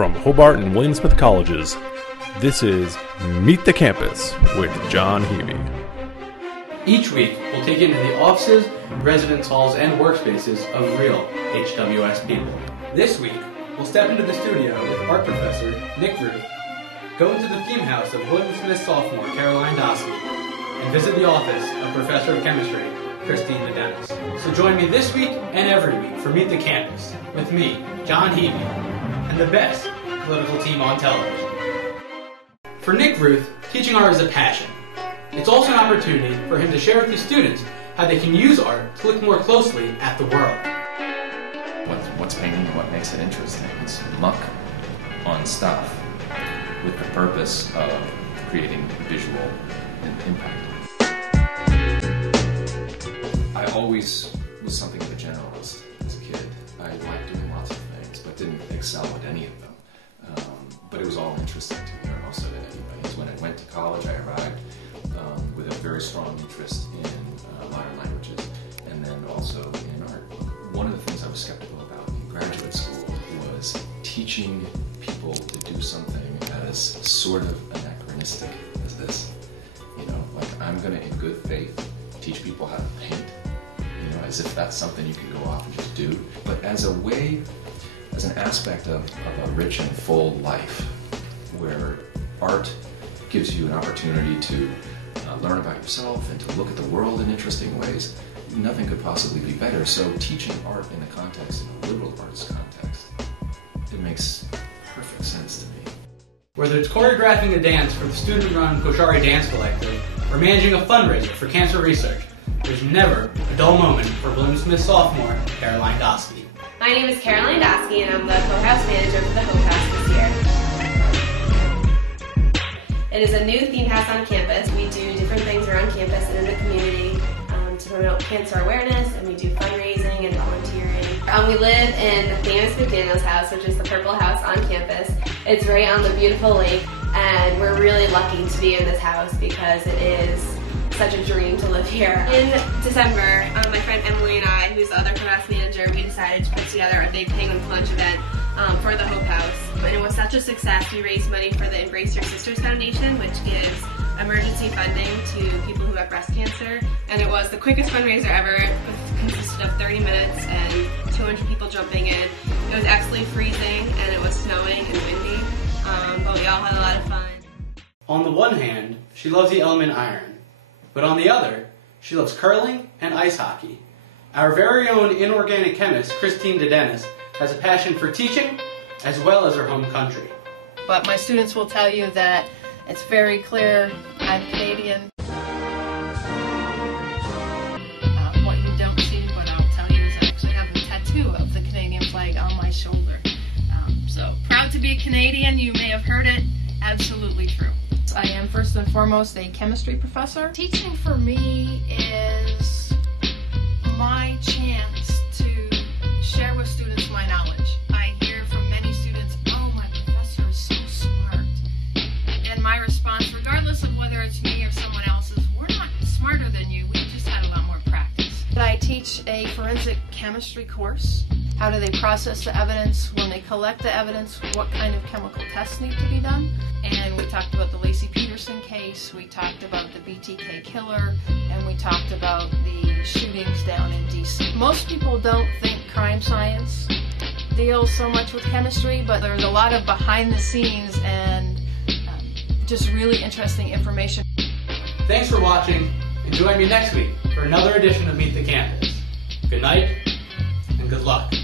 from Hobart and William Smith Colleges, this is Meet the Campus with John Heavey. Each week, we'll take you into the offices, residence halls, and workspaces of real HWS people. This week, we'll step into the studio with art professor Nick Ruth, go into the theme house of William Smith sophomore Caroline Dosky, and visit the office of Professor of Chemistry Christine Dennis. So join me this week and every week for Meet the Campus with me, John Heavey, and the best political team on television. For Nick Ruth, teaching art is a passion. It's also an opportunity for him to share with his students how they can use art to look more closely at the world. What's painting and what makes it interesting? It's muck on stuff with the purpose of creating visual impact. I always was something of a generalist as a kid. I liked doing lots of things, but didn't excel at any of them. But it was all interesting to me, or most of it anyway. When I went to college, I arrived with a very strong interest in modern languages, and then also in art. One of the things I was skeptical about in graduate school was teaching people to do something as sort of anachronistic as this. You know, like I'm going to, in good faith, teach people how to paint, you know, as if that's something you can go off and just do. But as a way, as an aspect of a rich and full life, where art gives you an opportunity to learn about yourself and to look at the world in interesting ways, nothing could possibly be better. So teaching art in the context, in a liberal arts context, it makes perfect sense to me. Whether it's choreographing a dance for the student-run Koshari Dance Collective or managing a fundraiser for cancer research, there's never a dull moment for William Smith sophomore Caroline Dosky. My name is Caroline Dosky and I'm the co-house manager for the Hope House this year. It is a new theme house on campus. We do different things around campus and in the community to promote cancer awareness, and we do fundraising and volunteering. We live in the famous McDaniel's house, which is the purple house on campus. It's right on the beautiful lake, and we're really lucky to be in this house because it is such a dream to live here. In December, my friend Emily and I, who's the other class manager, we decided to put together a big Penguins Lunch event for the Hope House. And it was such a success. We raised money for the Embrace Your Sisters Foundation, which gives emergency funding to people who have breast cancer. And it was the quickest fundraiser ever. It consisted of 30 minutes and 200 people jumping in. It was absolutely freezing and it was snowing and windy, but we all had a lot of fun. On the one hand, she loves the element iron, but on the other, she loves curling and ice hockey. Our very own inorganic chemist, Christine Dennis, has a passion for teaching as well as her home country. But my students will tell you that it's very clear I'm Canadian. What you don't see, but I'll tell you, is I actually have a tattoo of the Canadian flag on my shoulder. So proud to be a Canadian. You may have heard it. Absolutely true. I am first and foremost a chemistry professor. Teaching for me is my chance to share with students my knowledge. I hear from many students, oh, my professor is so smart. And my response, regardless of whether it's me or someone else, is we're not smarter than you, we just had a lot more practice. I teach a forensic chemistry course. How do they process the evidence? When they collect the evidence, what kind of chemical tests need to be done? And we talked about the Lacey Peterson case, we talked about the BTK killer, and we talked about the shootings down in DC. Most people don't think crime science deals so much with chemistry, but there's a lot of behind the scenes and just really interesting information. Thanks for watching, and join me next week for another edition of Meet the Campus. Good night, and good luck.